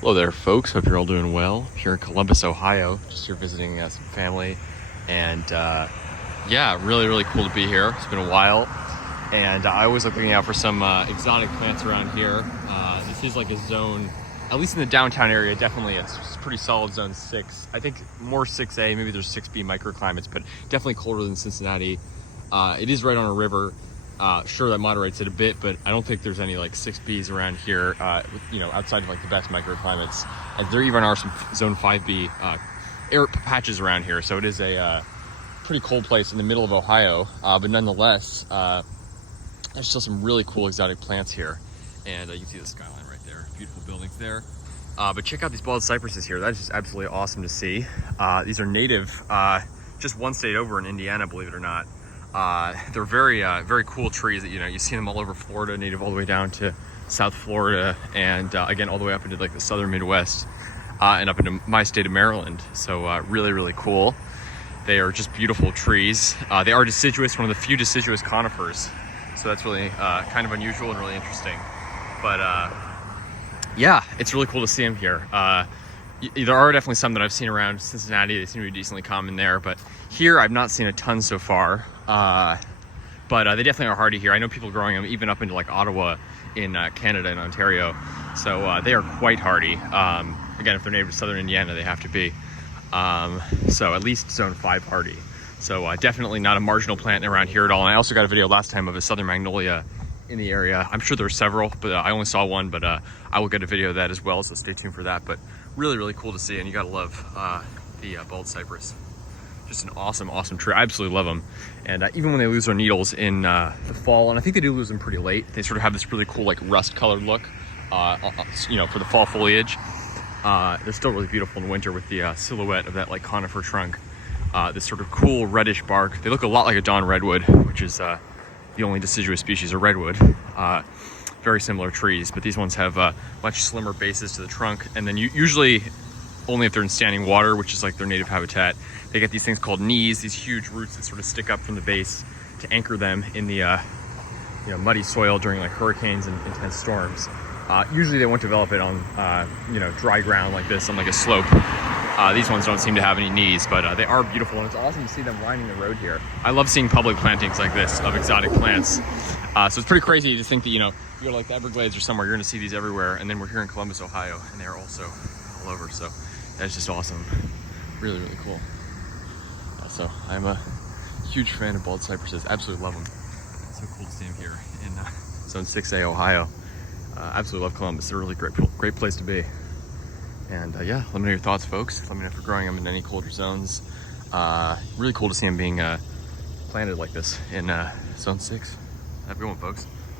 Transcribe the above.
Hello there, folks. Hope you're all doing well. Here in Columbus, Ohio. Just here visiting some family. And yeah, really cool to be here. It's been a while. And I always like looking out for some exotic plants around here. This is like a zone, at least in the downtown area, definitely it's pretty solid zone 6. I think more 6A, maybe there's 6B microclimates, but definitely colder than Cincinnati. It is right on a river. Sure, that moderates it a bit, but I don't think there's any like 6Bs around here, outside of like the best microclimates. And there even are some zone 5B air patches around here. So it is a pretty cold place in the middle of Ohio, but nonetheless, there's still some really cool exotic plants here. And you can see the skyline right there, beautiful buildings there. But check out these bald cypresses here. That's just absolutely awesome to see. These are native, just one state over in Indiana, believe it or not. They're very cool trees that, you see them all over Florida, native all the way down to South Florida, and again, all the way up into like the southern Midwest, and up into my state of Maryland. So really cool. They are just beautiful trees. They are deciduous, one of the few deciduous conifers. So that's really kind of unusual and really interesting. But yeah, it's really cool to see them here. There are definitely some that I've seen around Cincinnati. They seem to be decently common there, but here I've not seen a ton so far. But they definitely are hardy here. I know people growing them even up into like Ottawa in Canada and Ontario. So they are quite hardy. Again, if they're native to southern Indiana, they have to be. So at least zone 5 hardy. So definitely not a marginal plant around here at all. And I also got a video last time of a southern magnolia in the area. I'm sure there's several, but I only saw one, but I will get a video of that as well, so stay tuned for that. But really cool to see, and you gotta love the bald cypress. Just an awesome tree. I absolutely love them. And even when they lose their needles in the fall, and I think they do lose them pretty late, they sort of have this really cool like rust colored look, for the fall foliage. They're still really beautiful in winter with the silhouette of that like conifer trunk. This sort of cool reddish bark. They look a lot like a Dawn redwood, which is the only deciduous species of redwood. Very similar trees, but these ones have much slimmer bases to the trunk. And then usually, only if they're in standing water, which is like their native habitat, they get these things called knees, these huge roots that sort of stick up from the base to anchor them in the muddy soil during like hurricanes and intense storms. Usually they won't develop it on dry ground like this on like a slope. These ones don't seem to have any knees, but they are beautiful, and it's awesome to see them lining the road here. I love seeing public plantings like this of exotic plants. So it's pretty crazy to think that, you go to like the Everglades or somewhere, you're gonna see these everywhere, and then we're here in Columbus, Ohio, and they're also all over. So that's just awesome. Really cool. Also, I'm a huge fan of bald cypresses. Absolutely love them. It's so cool to see them here in zone 6A, Ohio. Absolutely love Columbus. They're a really great place to be. And yeah, let me know your thoughts, folks. Let me know if you're growing them in any colder zones. Really cool to see them being planted like this in zone 6. Have a good one, folks.